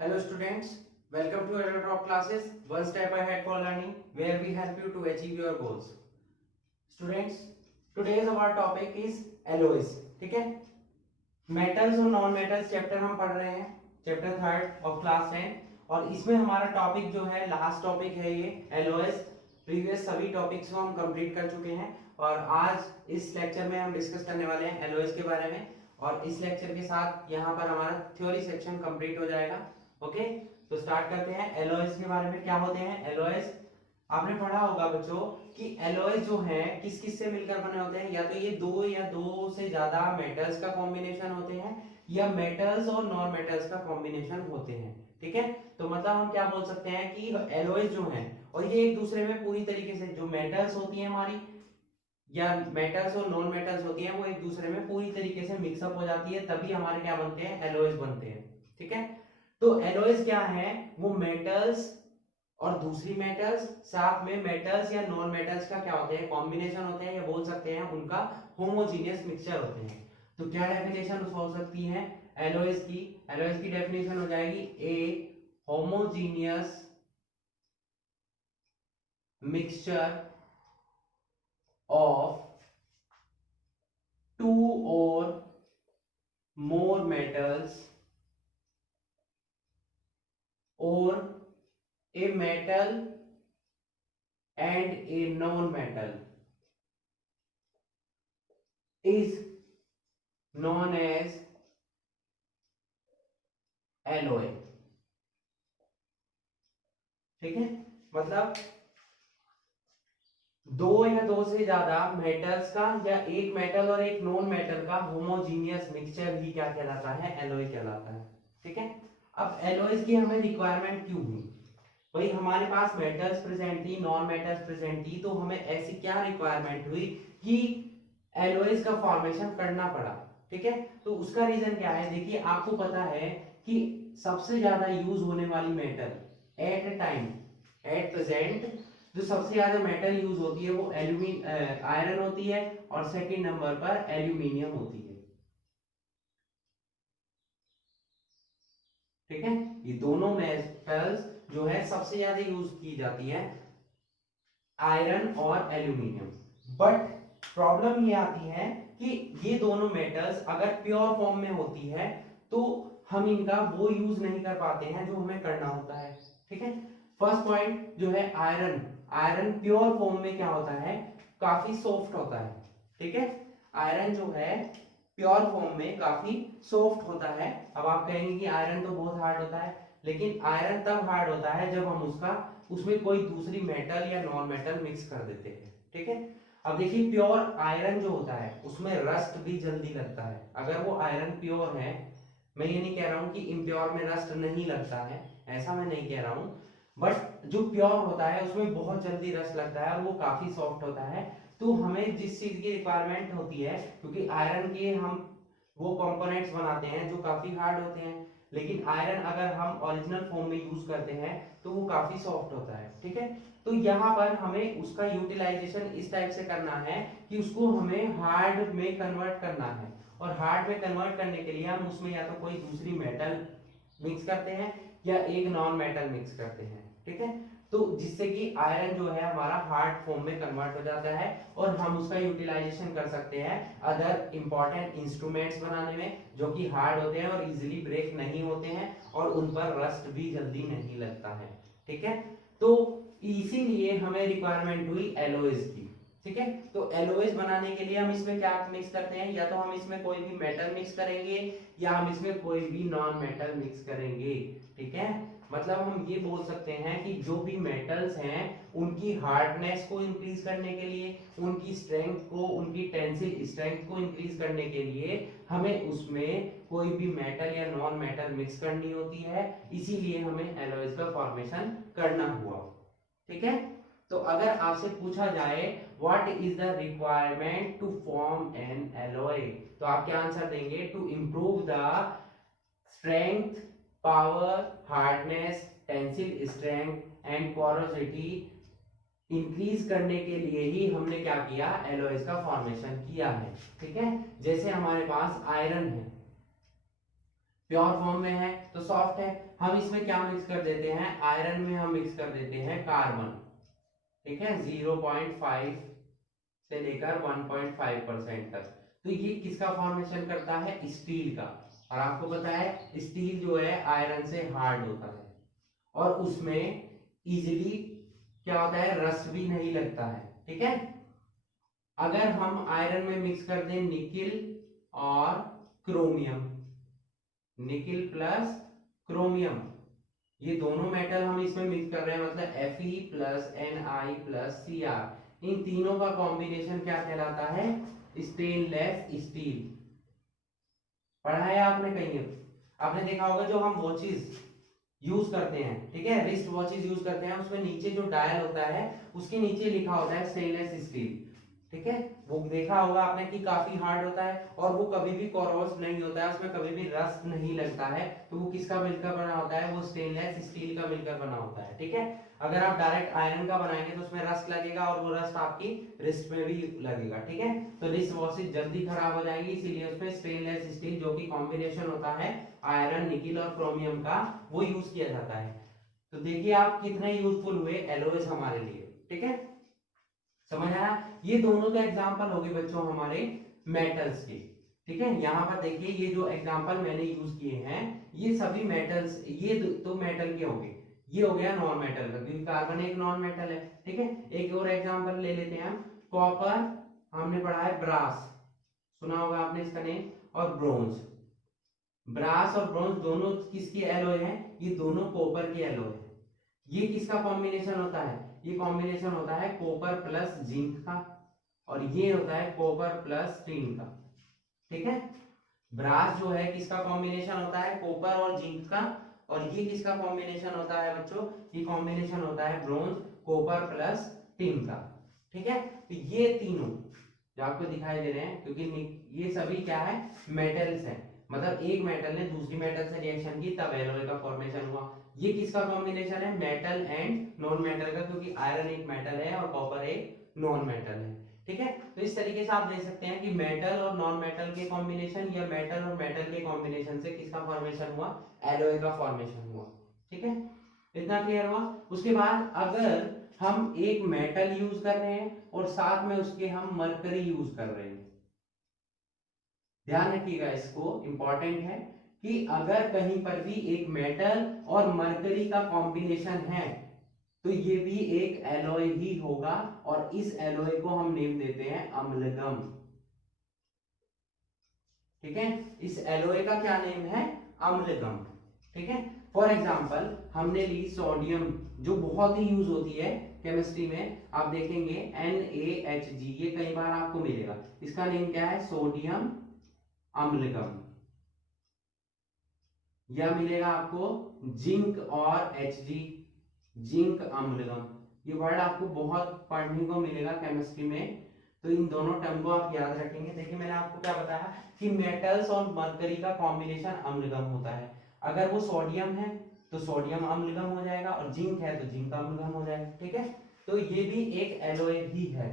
Hello students, welcome to our top classes, one step ahead for learning, where we help you to achieve your goals. Students, today's our topic is alloys. ठीक है, metals और non metals chapter हम पढ़ रहे हैं, chapter 3 of class 10 और इसमें हमारा टॉपिक जो है लास्ट टॉपिक है ये एलओएस। प्रीवियस सभी टॉपिक्स को हम कंप्लीट कर चुके हैं और आज इस लेक्चर में हम डिस्कस करने वाले हैं एलओएस के बारे में और इस लेक्चर के साथ यहाँ पर हमारा थ्योरी सेक्शन कंप्लीट हो जाएगा। ओके, तो स्टार्ट करते हैं। एलओएस के बारे में क्या होते हैं एलओएस, आपने पढ़ा होगा बच्चों कि एलॉयज जो है किस किस से मिलकर बने होते हैं, या तो ये दो से ज्यादा मेटल्स का कॉम्बिनेशन होते हैं या मेटल्स और नॉन मेटल्स का कॉम्बिनेशन होते हैं। ठीक है, तो मतलब हम क्या बोल सकते हैं कि एलॉयज जो हैं और ये एक दूसरे में पूरी तरीके से जो मेटल्स होती हैं हमारी या मेटल्स और नॉन मेटल्स होती हैं वो एक दूसरे में पूरी तरीके से मिक्सअप हो जाती है, तभी हमारे क्या बनते हैं एलॉयज बनते हैं। ठीक है, तो एलॉयज क्या है, वो मेटल्स और दूसरी मेटल्स साथ में मेटल्स या नॉन मेटल्स का क्या होते हैं कॉम्बिनेशन होते हैं, या बोल सकते हैं उनका होमोजीनियस मिक्सचर होते हैं। तो क्या डेफिनेशन हो सकती है एलॉयज की, एलॉयज की डेफिनेशन हो जाएगी ए होमोजीनियस मिक्सचर ऑफ टू और मोर मेटल्स और a metal and a non-metal is known as alloy। ठीक है, मतलब दो या दो से ज्यादा मेटल्स का या एक मेटल और एक नॉन मेटल का होमोजीनियस मिक्सचर ही क्या कहलाता है एलॉय कहलाता है। ठीक है, अब एलॉयज की हमें रिक्वायरमेंट क्यों हुई, भाई हमारे पास मेटल्स प्रेजेंट थी नॉन मेटल्स प्रेजेंट थी, तो हमें ऐसी क्या रिक्वायरमेंट हुई कि एलॉयज का फॉर्मेशन करना पड़ा। ठीक है, तो उसका रीजन क्या है, देखिए आपको पता है कि सबसे ज्यादा यूज होने वाली metal at A time at present जो सबसे ज्यादा मेटल यूज होती है वो आयरन होती है और सेकंड नंबर पर एल्यूमिनियम होती है। ठीक है, ये दोनों मेटल्स जो है सबसे ज्यादा यूज की जाती है आयरन और एल्यूमिनियम। बट प्रॉब्लम ये आती है कि ये दोनों मेटल्स अगर प्योर फॉर्म में होती है तो हम इनका वो यूज नहीं कर पाते हैं जो हमें करना होता है। ठीक है, फर्स्ट पॉइंट जो है आयरन, आयरन प्योर फॉर्म में क्या होता है काफी सॉफ्ट होता है। ठीक है, आयरन जो है प्योर फॉर्म में काफी सॉफ्ट होता है। अब आप कहेंगे कि आयरन तो बहुत हार्ड होता है, लेकिन आयरन तब हार्ड होता है जब हम उसमें कोई दूसरी मेटल या नॉन मेटल मिक्स कर देते हैं। ठीक है, अब देखिए प्योर आयरन जो होता है उसमें रस्ट भी जल्दी लगता है। अगर वो आयरन प्योर है, मैं ये नहीं कह रहा हूं कि इम्प्योर में रस्ट नहीं लगता है, ऐसा मैं नहीं कह रहा हूं, बट जो प्योर होता है उसमें बहुत जल्दी रस्ट लगता है और वो काफी सॉफ्ट होता है। तो हमें जिस चीज की रिक्वायरमेंट होती है, क्योंकि आयरन के हम वो कंपोनेंट्स बनाते हैं जो काफी हार्ड होते हैं, लेकिन आयरन अगर हम ओरिजिनल फॉर्म में यूज करते हैं तो वो काफी सॉफ्ट होता है। ठीक है, तो यहाँ पर हमें उसका यूटिलाइजेशन इस टाइप से करना है कि उसको हमें हार्ड में कन्वर्ट करना है, और हार्ड में कन्वर्ट करने के लिए हम उसमें या तो कोई दूसरी मेटल मिक्स करते हैं या एक नॉन मेटल मिक्स करते हैं। ठीक है, तो जिससे कि आयरन जो है हमारा हार्ड फॉर्म में कन्वर्ट हो जाता है और हम उसका यूटिलाइजेशन कर सकते हैं अदर इंपॉर्टेंट इंस्ट्रूमेंट्स बनाने में जो कि हार्ड होते हैं और इजीली ब्रेक नहीं होते हैं और उन पर रस्ट भी जल्दी नहीं लगता है। ठीक है, तो इसीलिए हमें रिक्वायरमेंट हुई एलॉयज की। ठीक है, तो एलॉयज बनाने के लिए हम इसमें क्या मिक्स करते हैं, या तो हम इसमें कोई भी मेटल मिक्स करेंगे या हम इसमें कोई भी नॉन मेटल मिक्स करेंगे। ठीक है, मतलब हम ये बोल सकते हैं कि जो भी मेटल्स हैं उनकी हार्डनेस को इंक्रीज करने के लिए, उनकी स्ट्रेंथ को, उनकी टेंसिल स्ट्रेंथ को इंक्रीज करने के लिए हमें उसमें कोई भी मेटल या नॉन मेटल मिक्स करनी होती है, इसीलिए हमें एलॉयज का फॉर्मेशन करना हुआ। ठीक है, तो अगर आपसे पूछा जाए what is the requirement to form an alloy, तो आप क्या आंसर देंगे, to improve the strength, power, hardness, tensile strength and porosity increase करने के लिए ही हमने क्या किया एलॉयज का फॉर्मेशन किया है। ठीक है, जैसे हमारे पास आयरन है प्योर फॉर्म में है तो सॉफ्ट है, हम इसमें क्या मिक्स कर देते हैं, आयरन में हम मिक्स कर देते हैं कार्बन, ठीक है, 0.5 से लेकर 1.5% तक। तो ये किसका फॉर्मेशन करता है, स्टील का। और आपको पता है स्टील जो है आयरन से हार्ड होता है और उसमें इजीली क्या होता है, रस्ट भी नहीं लगता है, ठीक है। अगर हम आयरन में मिक्स कर दें निकिल और क्रोमियम, निकिल प्लस क्रोमियम, ये दोनों मेटल हम इसमें मिक्स कर रहे हैं, मतलब Fe plus Ni plus Cr, इन तीनों का कॉम्बिनेशन क्या कहलाता है, स्टेनलेस स्टील। पढ़ा है आपने कहीं, आपने देखा होगा जो हम वॉचेस यूज करते हैं, ठीक है, रिस्ट वॉचेस यूज करते हैं, उसमें नीचे जो डायल होता है उसके नीचे लिखा होता है स्टेनलेस स्टील, ठीक है। वो देखा होगा आपने कि काफी हार्ड होता है और वो कभी भी कोरोस नहीं होता है, उसमें कभी भी रस्ट नहीं लगता है। तो वो किसका मिलकर बना होता है, वो स्टेनलेस स्टील का मिलकर बना होता है, ठीक है। अगर आप डायरेक्ट आयरन का बनाएंगे तो उसमें रस्ट लगेगा और वो रस्ट आपकी रिस्ट में भी लगेगा, ठीक है। तो रिस्ट वॉचेस जल्दी खराब हो जाएगी, इसीलिए उसमें स्टेनलेस स्टील जो कि कॉम्बिनेशन होता है आयरन, निकिल और क्रोमियम का, वो यूज किया जाता है। तो देखिए आप कितने यूजफुल हुए एलओएस हमारे लिए, ठीक है, समझ आया। ये दोनों तो एग्जांपल हो गए बच्चों हमारे मेटल्स के, ठीक है। यहाँ पर देखिए ये जो एग्जांपल मैंने यूज किए हैं ये सभी मेटल्स, ये तो मेटल के हो गए, ये हो गया नॉन मेटल का, क्योंकि कार्बन एक नॉन मेटल है, ठीक है। एक और एग्जांपल ले लेते हैं हम, कॉपर, हमने पढ़ा है ब्रास, सुना होगा आपने इसका नेम, और ब्रोंज। ब्रास और ब्रोंज दोनों किसकी एलॉय है, ये दोनों कॉपर की एलॉय है। ये किसका कॉम्बिनेशन होता है, ये कॉम्बिनेशन होता है कॉपर प्लस जिंक का, और ये होता है कॉपर प्लस टिन का, ठीक है। ब्रास जो है किसका कॉम्बिनेशन होता है, कॉपर और जिंक का, और ये किसका कॉम्बिनेशन होता है बच्चों, ये कॉम्बिनेशन होता है ब्रोंज, कॉपर प्लस टिन का, ठीक है। तो ये तीनों जो आपको दिखाई दे रहे हैं, क्योंकि ये सभी क्या है, मेटल्स हैं, मतलब एक मेटल ने दूसरी मेटल से रिएक्शन की तब एलॉय का फॉर्मेशन हुआ। ये किसका कॉम्बिनेशन है, मेटल एंड नॉन मेटल का, क्योंकि आयरन एक मेटल है और कॉपर एक नॉन मेटल है, ठीक है। तो इस तरीके से आप देख सकते हैं कि मेटल और नॉन मेटल के कॉम्बिनेशन या मेटल और मेटल के कॉम्बिनेशन से किसका फॉर्मेशन हुआ, एलॉय का फॉर्मेशन हुआ, ठीक है। इतना क्लियर हुआ। उसके बाद अगर हम एक मेटल यूज कर रहे हैं और साथ में उसके हम मरकरी यूज कर रहे हैं, ध्यान रखिएगा, इसको इंपॉर्टेंट है कि अगर कहीं पर भी एक मेटल और मरकरी का कॉम्बिनेशन है तो ये भी एक एलॉय ही होगा, और इस एलॉय को हम नेम देते हैं अम्लगम, ठीक है। इस एलॉय का क्या नेम है, अम्लगम, ठीक है। फॉर एग्जांपल हमने ली सोडियम, जो बहुत ही यूज होती है केमिस्ट्री में, आप देखेंगे NaHG, ये कई बार आपको मिलेगा, इसका नेम क्या है, सोडियम अम्लगम। यह मिलेगा आपको जिंक और Hg, जिंक अम्लगम, ये वर्ड आपको बहुत पढ़ने को मिलेगा केमिस्ट्री में, तो इन दोनों टर्म को आप याद रखेंगे। देखिए मैंने आपको क्या बताया कि मेटल्स और मरकरी का कॉम्बिनेशन अम्लगम होता है, अगर वो सोडियम है तो सोडियम अम्लगम हो जाएगा, और जिंक है तो जिंक अम्लगम हो जाएगा, ठीक है। तो ये भी एक एलॉय ही है।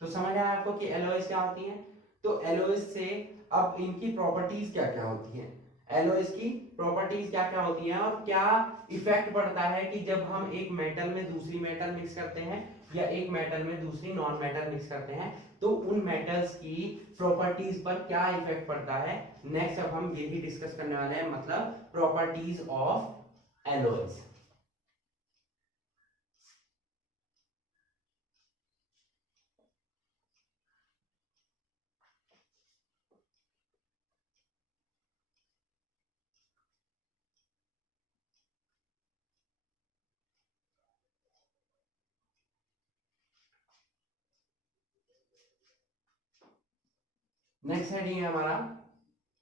तो समझ आया आपको कि एलॉयज क्या होती हैं। तो एलॉयज से अब इनकी प्रॉपर्टीज क्या क्या होती हैं, एलॉयज की प्रॉपर्टीज क्या क्या होती हैं और क्या इफेक्ट पड़ता है कि जब हम एक मेटल में दूसरी मेटल मिक्स करते हैं या एक मेटल में दूसरी नॉन मेटल मिक्स करते हैं, तो उन मेटल्स की प्रॉपर्टीज पर क्या इफेक्ट पड़ता है। नेक्स्ट अब हम यही डिस्कस करने वाले हैं, मतलब properties of alloys. Next heading है हमारा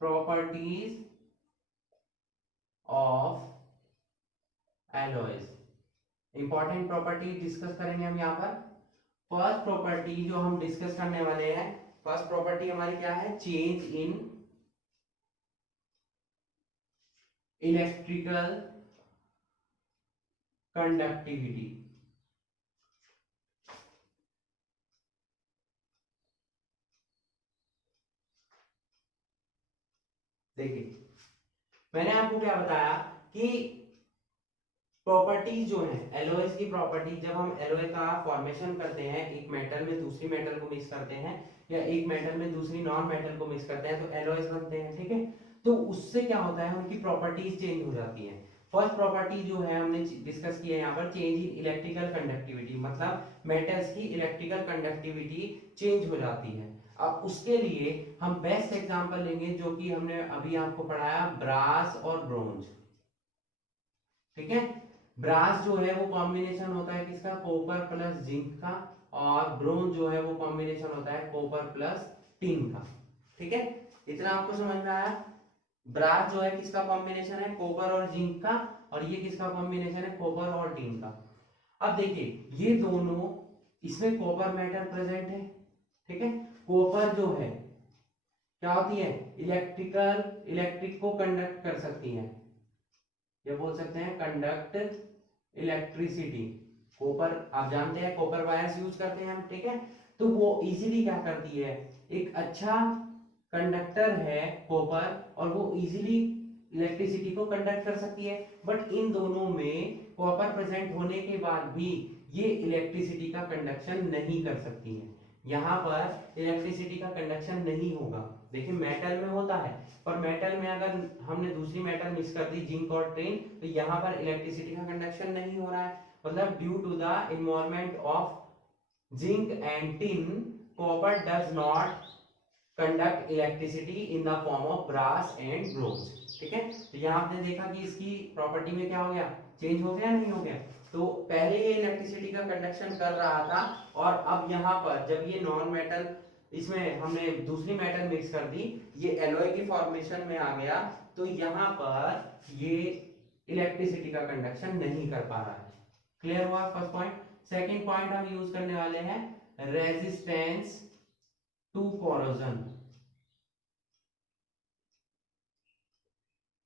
properties of alloys. Important property discuss करेंगे हम यहाँ पर। फर्स्ट प्रॉपर्टी जो हम डिस्कस करने वाले हैं, फर्स्ट प्रॉपर्टी हमारी क्या है, चेंज इन इलेक्ट्रिकल कंडक्टिविटी। देखिए मैंने आपको क्या बताया कि प्रॉपर्टीज जो है एलॉयज की प्रॉपर्टी, जब हम एलॉय का फॉर्मेशन करते हैं, एक मेटल में दूसरी मेटल को मिक्स करते हैं या एक मेटल में दूसरी नॉन मेटल को मिक्स करते हैं तो एलॉयज बनते हैं, ठीक है। तो उससे क्या होता है, उनकी प्रॉपर्टीज चेंज हो जाती हैं। फर्स्ट प्रॉपर्टी जो है हमने डिस्कस की है यहाँ पर, चेंज इन इलेक्ट्रिकल कंडक्टिविटी, मतलब मेटल्स की इलेक्ट्रिकल कंडक्टिविटी चेंज हो जाती है। अब उसके लिए हम बेस्ट एग्जांपल लेंगे जो कि हमने अभी आपको पढ़ाया, ब्रास और ब्रोंज, ठीक है। ब्रास जो है वो कॉम्बिनेशन होता है किसका, कॉपर प्लस जिंक का, और ब्रोंज जो है वो कॉम्बिनेशन होता है कॉपर प्लस टिन का, ठीक है। इतना आपको समझ में आया। ब्रास जो है किसका कॉम्बिनेशन है, कॉपर और जिंक का, और ये किसका कॉम्बिनेशन है, कॉपर और टिन का। अब देखिए ये दोनों, इसमें कॉपर मेटल प्रेजेंट है, ठीक है। कॉपर जो है क्या होती है, इलेक्ट्रिक को कंडक्ट कर सकती है, ये बोल सकते हैं कंडक्ट इलेक्ट्रिसिटी। कॉपर आप जानते हैं कॉपर वायर्स यूज करते हैं हम, ठीक है। तो वो इजीली क्या करती है, एक अच्छा कंडक्टर है कॉपर, और वो इजीली इलेक्ट्रिसिटी को कंडक्ट कर सकती है। बट इन दोनों में कॉपर प्रेजेंट होने के बाद भी ये इलेक्ट्रिसिटी का कंडक्शन नहीं कर सकती है। यहाँ पर इलेक्ट्रिसिटी का कंडक्शन नहीं होगा। देखिए मेटल में होता है, पर मेटल में अगर हमने दूसरी मेटल मिक्स कर दी जिंक और टिन, तो यहाँ पर इलेक्ट्रिसिटी का कंडक्शन नहीं हो रहा है। मतलब due to the involvement of zinc and tin, copper does not conduct electricity in the form of brass and bronze, ठीक है। तो यहाँ आपने देखा कि इसकी प्रॉपर्टी में क्या हो गया, चेंज हो गया, नहीं हो गया। तो पहले ये इलेक्ट्रिसिटी का कंडक्शन कर रहा था, और अब यहाँ पर जब ये नॉन मेटल, इसमें हमने दूसरी मेटल मिक्स कर दी, ये एलॉय की फॉर्मेशन में आ गया, तो यहाँ पर ये इलेक्ट्रिसिटी का कंडक्शन नहीं कर पा रहा है। क्लियर हुआ फर्स्ट पॉइंट। सेकेंड पॉइंट हम यूज करने वाले हैं रेजिस्टेंस टू कोरोजन,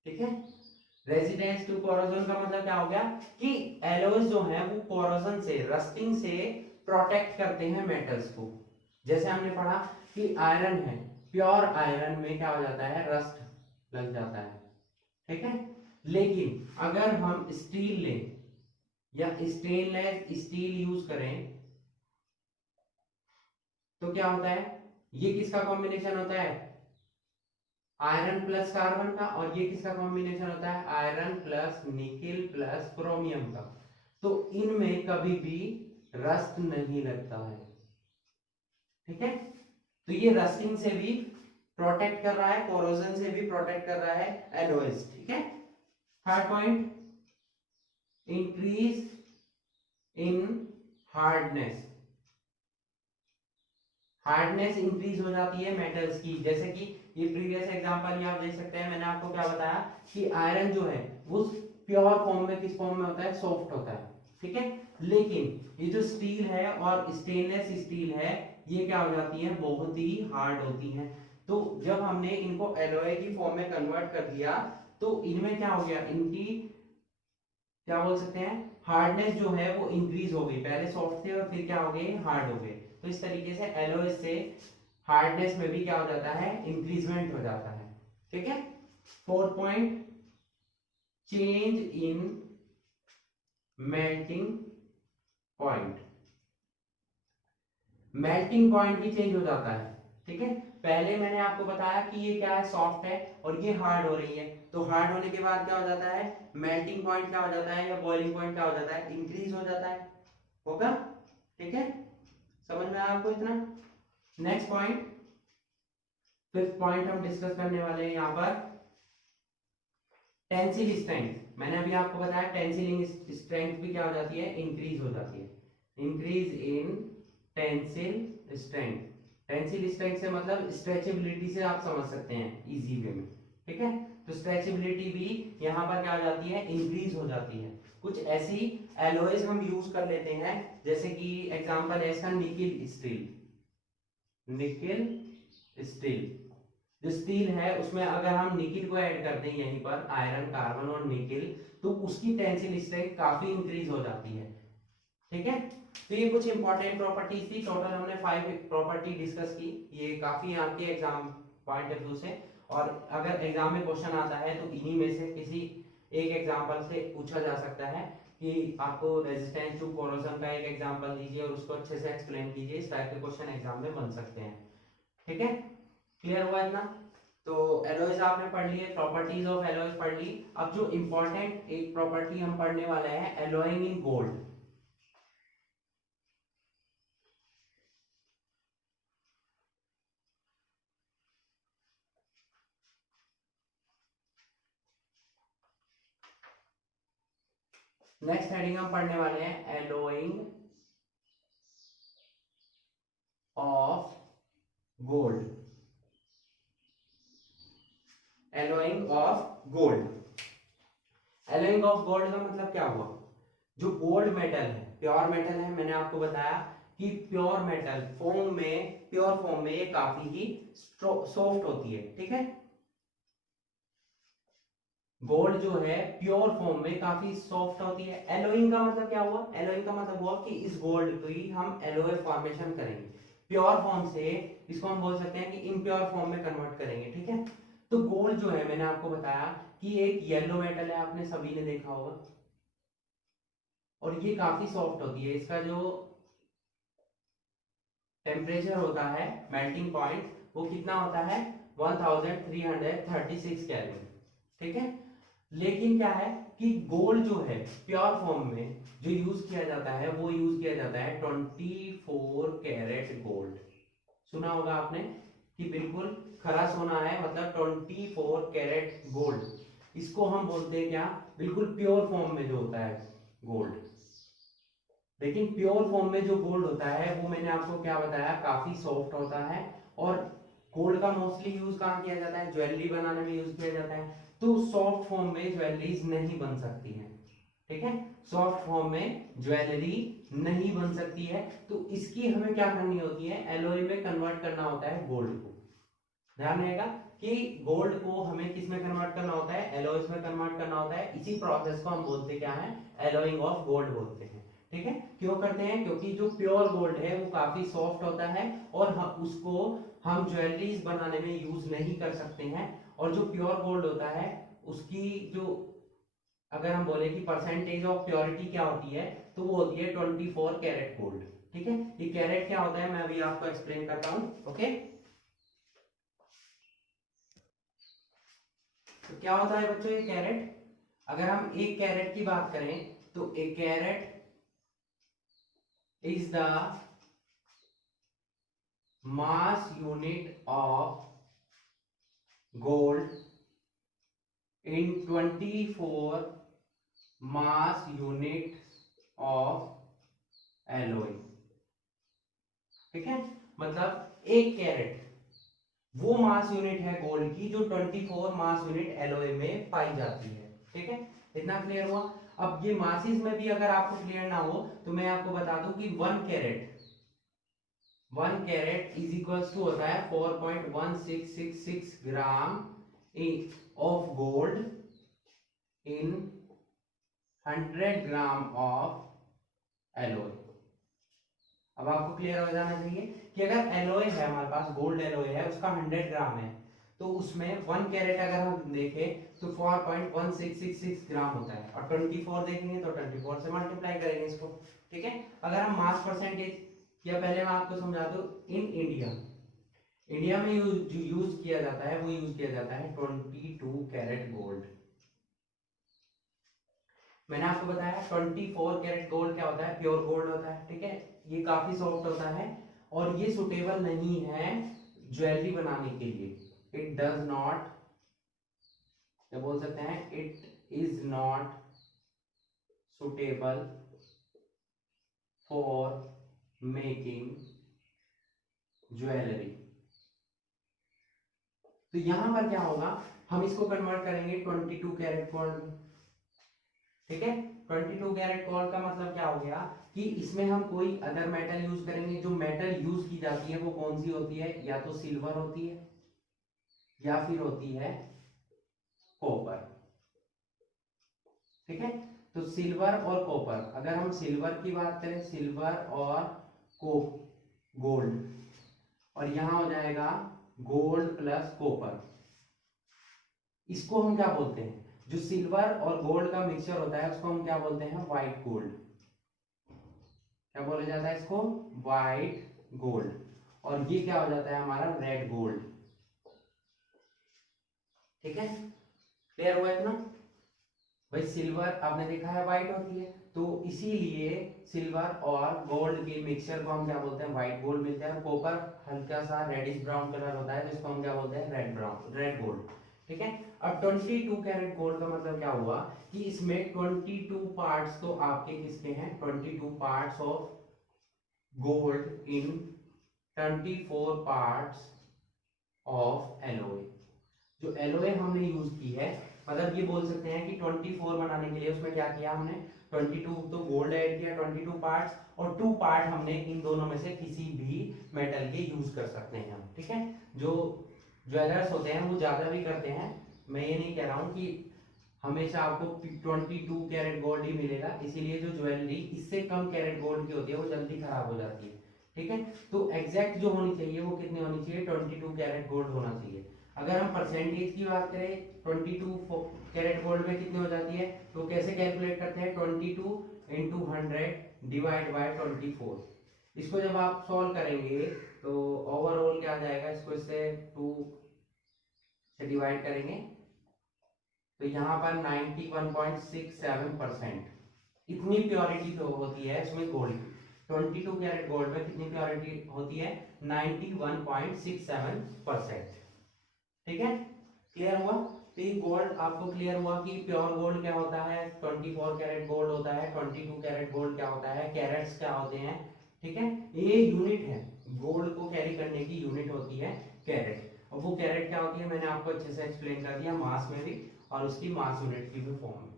ठीक है। रेजिस्टेंस टू कोरोजन का मतलब क्या हो गया कि एलॉयज जो है वो कोरोजन से, रस्टिंग से प्रोटेक्ट करते हैं मेटल्स को। जैसे हमने पढ़ा कि आयरन है, प्योर आयरन में क्या हो जाता है, रस्ट लग जाता है, ठीक है। लेकिन अगर हम स्टील लें या स्टेनलेस स्टील यूज करें तो क्या होता है, ये किसका कॉम्बिनेशन होता है, आयरन प्लस कार्बन का, और ये किसका कॉम्बिनेशन होता है, iron plus nickel plus chromium का। तो इनमें कभी भी रस्ट नहीं लगता है, ठीक है। तो ये रस्टिंग से भी प्रोटेक्ट कर रहा है, कोरोजन से भी प्रोटेक्ट कर रहा है एलॉयज, ठीक है। Third point, increase in hardness. Hardness increase हो जाती है मेटल्स की, जैसे कि ये प्रीवियस एग्जांपल ये आप देख सकते हैं। मैंने आपको क्या बताया कि आयरन जो है वो प्योर फॉर्म में, किस फॉर्म में होता है, सॉफ्ट होता है, ठीक है। लेकिन ये जो स्टील है और स्टेनलेस स्टील है, ये क्या हो जाती है, बहुत ही हार्ड होती है। तो जब हमने इनको एलॉय की फॉर्म में कन्वर्ट कर दिया, तो इनमें क्या हो गया, इनकी क्या बोल सकते हैं, हार्डनेस जो है वो इंक्रीज हो गई। पहले सॉफ्ट थे और फिर क्या हो गए, हार्ड हो गए। तो इस तरीके से एलॉय से हार्डनेस में भी क्या हो जाता है, इंक्रीजमेंट हो जाता है, ठीक है। Fourth point, change in melting point. Melting point भी चेंज हो जाता है, ठीक है। पहले मैंने आपको बताया कि ये क्या है, सॉफ्ट है और ये हार्ड हो रही है। तो हार्ड होने के बाद क्या हो जाता है, मेल्टिंग पॉइंट क्या हो जाता है, या बॉइलिंग पॉइंट क्या हो जाता है, इंक्रीज हो जाता है, होगा, ठीक है। समझ में आया आपको इतना। नेक्स्ट पॉइंट, फिफ्थ पॉइंट हम डिस्कस करने वाले हैं यहाँ पर, टेंसिल स्ट्रेंथ। मैंने अभी आपको बताया टेंसिलिंग स्ट्रेंथ भी क्या हो जाती है, इंक्रीज हो जाती है। Increase in tensile strength. Tensile strength से मतलब स्ट्रेचेबिलिटी से आप समझ सकते हैं इजी वे में, ठीक है। तो स्ट्रेचेबिलिटी भी यहाँ पर क्या हो जाती है, इंक्रीज हो जाती है। कुछ ऐसी एलॉयज हम यूज कर लेते हैं, जैसे कि एग्जांपल है इसका निकेल स्टील। निकेल स्टील जो स्टील है उसमें अगर हम निकेल को ऐड कर दें यहीं पर, आयरन, कार्बन और निकेल, तो उसकी टेंसिल स्ट्रेंथ काफी इंक्रीज हो जाती है, ठीक है। तो ये कुछ इंपॉर्टेंट प्रॉपर्टीज थी। टोटल हमने 5 प्रॉपर्टी डिस्कस की। ये काफी आपके एग्जाम पॉइंट ऑफ व्यू से, और अगर एग्जाम में क्वेश्चन आता है तो इन्हीं में से किसी एक एग्जांपल से पूछा जा सकता है कि आपको रेजिस्टेंस टू कोरोजन का एक एग्जांपल दीजिए और उसको अच्छे से एक्सप्लेन कीजिए, इस टाइप के क्वेश्चन एग्जाम में बन सकते हैं। ठीक है, क्लियर हुआ इतना? तो एलॉयज आपने पढ़ लिए, प्रॉपर्टीज ऑफ एलॉयज पढ़ ली। अब जो इंपॉर्टेंट एक प्रॉपर्टी हम पढ़ने वाले हैं, alloying in gold. Next heading हम पढ़ने वाले हैं allowing of gold. Allowing of gold, allowing of gold का मतलब क्या हुआ? जो गोल्ड मेटल है, प्योर मेटल है, मैंने आपको बताया कि प्योर मेटल फॉर्म में, प्योर फॉर्म में ये काफी ही सॉफ्ट होती है। ठीक है, गोल्ड जो है प्योर फॉर्म में काफी सॉफ्ट होती है। एलोइंग का मतलब क्या हुआ? एलोइंग का मतलब हुआ कि इस गोल्ड की हम एलोय फॉर्मेशन करेंगे, प्योर फॉर्म से इसको हम बोल सकते हैं कि इम्प्योर फॉर्म में कन्वर्ट करेंगे। ठीक है, तो गोल्ड जो है मैंने आपको बताया कि एक येलो मेटल है, आपने सभी ने देखा होगा, और ये काफी सॉफ्ट होती है। इसका जो टेम्परेचर होता है, मेल्टिंग पॉइंट, वो कितना होता है? 1336 केल्विन। ठीक है, लेकिन क्या है कि गोल्ड जो है प्योर फॉर्म में जो यूज किया जाता है, वो यूज किया जाता है 24 कैरेट गोल्ड। सुना होगा आपने कि बिल्कुल खरा सोना है, मतलब 24 कैरेट गोल्ड। इसको हम बोलते हैं क्या? बिल्कुल प्योर फॉर्म में जो होता है गोल्ड। लेकिन प्योर फॉर्म में जो गोल्ड होता है वो मैंने आपको क्या बताया, काफी सॉफ्ट होता है। और गोल्ड का मोस्टली यूज कहाँ किया जाता है? ज्वेलरी बनाने में यूज किया जाता है। तो सॉफ्ट फॉर्म में ज्वेलरीज नहीं बन सकती हैं। ठीक है, सॉफ्ट फॉर्म में ज्वेलरी नहीं बन सकती है। तो इसकी हमें क्या करनी होती है? एलॉय में कन्वर्ट करना होता है गोल्ड को। ध्यान रहेगा कि गोल्ड को हमें किस में कन्वर्ट करना होता है? एलॉयज में कन्वर्ट करना होता है। इसी प्रोसेस को हम बोलते क्या है? एलॉइंग ऑफ गोल्ड बोलते हैं। ठीक है, क्यों करते हैं? क्योंकि जो प्योर गोल्ड है वो काफी सॉफ्ट होता है और उसको हम ज्वेलरीज बनाने में यूज नहीं कर सकते हैं। और जो प्योर गोल्ड होता है उसकी जो, अगर हम बोले कि परसेंटेज ऑफ प्योरिटी क्या होती है, तो वो होती है 24 कैरेट गोल्ड। ठीक है, ये कैरेट क्या होता है मैं अभी आपको एक्सप्लेन करता हूं। ओके, तो क्या होता है बच्चों ये कैरेट? अगर हम एक कैरेट की बात करें तो एक carat is the mass unit of gold in 24 mass units of alloy। ठीक है, मतलब एक कैरेट वो मास यूनिट है गोल्ड की जो 24 मास यूनिट एलॉय में पाई जाती है। ठीक है, इतना क्लियर हुआ? अब ये मासिस में भी अगर आपको क्लियर ना हो तो मैं आपको बता दूं कि 1 कैरेट इज इक्वल्स टू होता है 4.1666 gram of gold in 100 gram of alloy. अब आपको क्लियर हो जाना चाहिए कि अगर एलॉय है हमारे पास, गोल्ड एलॉय है, उसका 100 ग्राम है, तो उसमें 1 कैरेट अगर हम देखें तो 4.1666 ग्राम होता है, और 24 देखेंगे तो 24 से मल्टीप्लाई करेंगे इसको। ठीक है, अगर हम मास परसेंटेज, या पहले मैं आपको समझा दूं, इन इंडिया, इंडिया में जो यूज किया जाता है वो यूज किया जाता है 22 कैरेट गोल्ड। मैंने आपको बताया 24 कैरेट गोल्ड क्या होता है? प्योर गोल्ड होता है। ठीक है, ये काफी सॉफ्ट होता है और ये सुटेबल नहीं है ज्वेलरी बनाने के लिए। इट डज नॉट, क्या बोल सकते हैं, it is not suitable for making jewellery. तो यहां पर क्या होगा, हम इसको कन्वर्ट करेंगे 22 कैरेट गोल्ड में। ठीक है, 22 कैरेट गोल्ड का मतलब क्या हो गया कि इसमें हम कोई अदर मेटल यूज करेंगे। जो मेटल यूज की जाती है वो कौन सी होती है? या तो सिल्वर होती है या फिर होती है कॉपर। ठीक है, तो सिल्वर और कॉपर, अगर हम सिल्वर की बात करें, सिल्वर और को गोल्ड, और यहां हो जाएगा गोल्ड प्लस कॉपर। इसको हम क्या बोलते हैं? जो सिल्वर और गोल्ड का मिक्सचर होता है उसको हम क्या बोलते हैं, व्हाइट गोल्ड। क्या बोला जाता है इसको, व्हाइट गोल्ड। और ये क्या हो जाता है हमारा, रेड गोल्ड। ठीक है, क्लियर हुआ इतना। भाई सिल्वर आपने देखा है व्हाइट होती है, तो इसीलिए सिल्वर और गोल्ड के मिक्सचर को हम क्या बोलते हैं, व्हाइट गोल्ड मिलता है। कॉपर हल्का सा रेडिश ब्राउन कलर होता है जिसको हम क्या बोलते हैं, रेड ब्राउन, रेड गोल्ड। ठीक है, अब 22 कैरेट गोल्ड का मतलब क्या हुआ कि इसमें 22 पार्ट्स तो आपके किसके हैं, 22 parts of gold in 24 parts of alloy. जो एलॉय हमने यूज की है, मतलब ये बोल सकते हैं कि 24 बनाने के लिए उसमें क्या किया हमने, 22 तो गोल्ड ऐड किया 22 पार्ट्स, और 2 पार्ट हमने इन दोनों में से किसी भी मेटल के यूज कर सकते हैं हम। ठीक है, जो ज्वेलर्स होते हैं वो ज्यादा भी करते हैं, मैं ये नहीं कह रहा हूँ कि हमेशा आपको 22 कैरेट गोल्ड ही मिलेगा, इसीलिए जो ज्वेलरी इससे कम कैरेट गोल्ड की होती है वो जल्दी खराब हो जाती है। ठीक है, तो एग्जैक्ट जो होनी चाहिए वो कितनी होनी चाहिए, 22 कैरेट गोल्ड होना चाहिए। अगर हम परसेंटेज की बात करें 22 कैरेट गोल्ड में कितनी हो जाती है, तो कैसे कैलकुलेट करते हैं, 22 इंटू 100 डिवाइड बाय 24। इसको जब आप सॉल्व करेंगे तो ओवरऑल क्या आ जाएगा, इसको इससे 2 से डिवाइड करेंगे तो यहाँ पर 91.67% इतनी प्योरिटी तो होती है इसमें गोल्ड की। 22 कैरेट गोल्ड में कितनी प्योरिटी होती है, 91.67%। ठीक है, क्लियर हुआ। तो ये गोल्ड आपको क्लियर हुआ कि प्योर गोल्ड क्या होता है, 24 कैरेट गोल्ड होता है, 22 कैरेट गोल्ड क्या होता है, कैरेट्स क्या होते हैं। ठीक है, ये यूनिट है, गोल्ड को कैरी करने की यूनिट होती है कैरेट। और वो कैरेट क्या होती है मैंने आपको अच्छे से एक्सप्लेन कर दिया, मास में भी और उसकी मास यूनिट की भी फॉर्म में।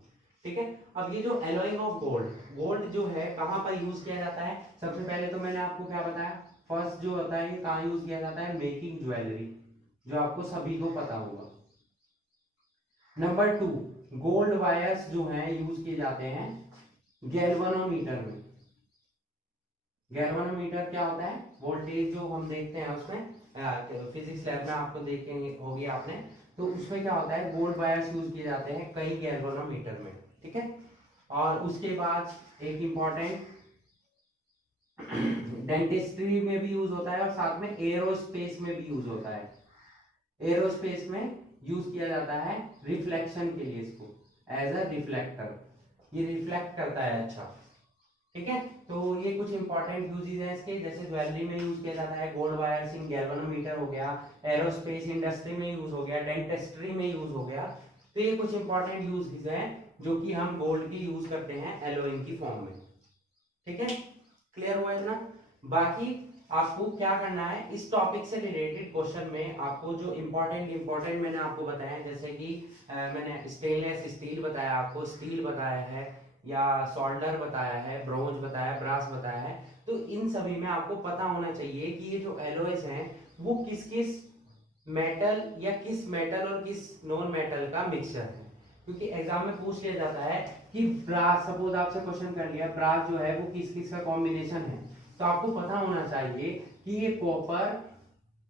ठीक है, अब ये जो एलॉइंग ऑफ गोल्ड, गोल्ड जो है कहाँ पर यूज किया जाता है, सबसे पहले तो मैंने आपको क्या बताया, फर्स्ट जो होता है कहाँ यूज किया जाता है, मेकिंग ज्वेलरी, जो आपको सभी को पता होगा। नंबर 2, गोल्ड वायर्स जो हैं यूज किए जाते हैं गैल्वेनोमीटर में। गैल्वेनोमीटर क्या होता है, वोल्टेज जो हम देखते हैं उसमें, फिजिक्स लैब में आपको देखेंगे होगी आपने, तो उसमें क्या होता है, गोल्ड वायर्स यूज किए जाते हैं कई गैल्वेनोमीटर में। ठीक है, और उसके बाद एक इंपॉर्टेंट डेंटिस्ट्री में भी यूज होता है और साथ में एरोस्पेस में भी यूज होता है। एरोस्पेस में यूज किया जाता है रिफ्लेक्शन के लिए, इसको एज अ रिफ्लेक्टर, ये रिफ्लेक्ट करता है अच्छा। ठीक है, तो ये कुछ इंपॉर्टेंट यूजेस हैं इसके, जैसे ज्वेलरी में यूज किया जाता है गोल्ड वायर्स इन गैल्वेनोमीटर हो गया, एरोस्पेस इंडस्ट्री में यूज हो गया, डेंटिस्ट्री में यूज हो गया। तो ये कुछ इंपॉर्टेंट यूजेस हैं जो कि हम गोल्ड की यूज करते हैं एलॉइंग की फॉर्म में। ठीक है, क्लियर हुआ इतना। बाकी आपको क्या करना है, इस टॉपिक से रिलेटेड क्वेश्चन में आपको जो इंपॉर्टेंट मैंने आपको बताया, जैसे कि मैंने स्टेनलेस स्टील बताया, आपको स्टील बताया है, या सोल्डर बताया है, ब्रोंज बताया, ब्रास बताया है, तो इन सभी में आपको पता होना चाहिए कि ये जो एलॉयज हैं वो किस किस मेटल या किस मेटल और किस नॉन मेटल का मिक्सचर है। क्योंकि एग्जाम में पूछ लिया जाता है कि ब्रास, सपोज आपसे क्वेश्चन कर लिया ब्रास जो है वो किस किस का कॉम्बिनेशन है, तो आपको पता होना चाहिए कि ये कॉपर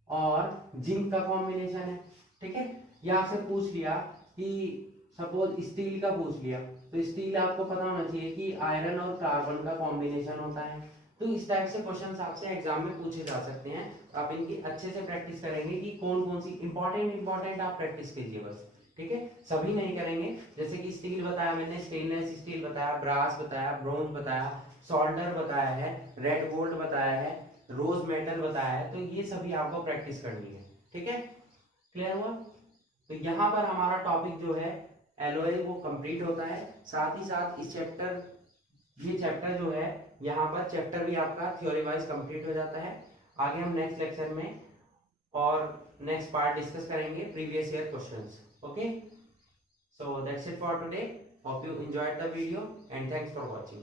और जिंक का कॉम्बिनेशन है। ठीक है, या आपसे पूछ लिया कि सपोज स्टील का पूछ लिया, तो स्टील आपको पता होना चाहिए कि आयरन और कार्बन का कॉम्बिनेशन होता है। तो इस टाइप से क्वेश्चंस आपसे एग्जाम में पूछे जा सकते हैं, तो आप इनकी अच्छे से प्रैक्टिस करेंगे कि कौन कौन सी इंपॉर्टेंट आप प्रैक्टिस कीजिए बस। ठीक है, सभी नहीं करेंगे, जैसे कि स्टील बताया मैंने, स्टेनलेस स्टील बताया, ब्रास बताया, ब्रोंज बताया, सोल्डर बताया है, रेड गोल्ड बताया है, रोज मेटल बताया है, तो ये सभी आपको प्रैक्टिस करनी है। ठीक है, क्लियर हुआ। तो यहाँ पर हमारा टॉपिक जो है एलॉय वो कंप्लीट होता है, साथ ही साथ इस चैप्टर, ये चैप्टर जो है यहाँ पर चैप्टर भी आपका थ्योरी वाइज कंप्लीट हो जाता है। आगे हम नेक्स्ट लेक्चर में और नेक्स्ट पार्ट डिस्कस करेंगे previous year questions. Okay, so that's it for today, hope you enjoyed the video and thanks for watching.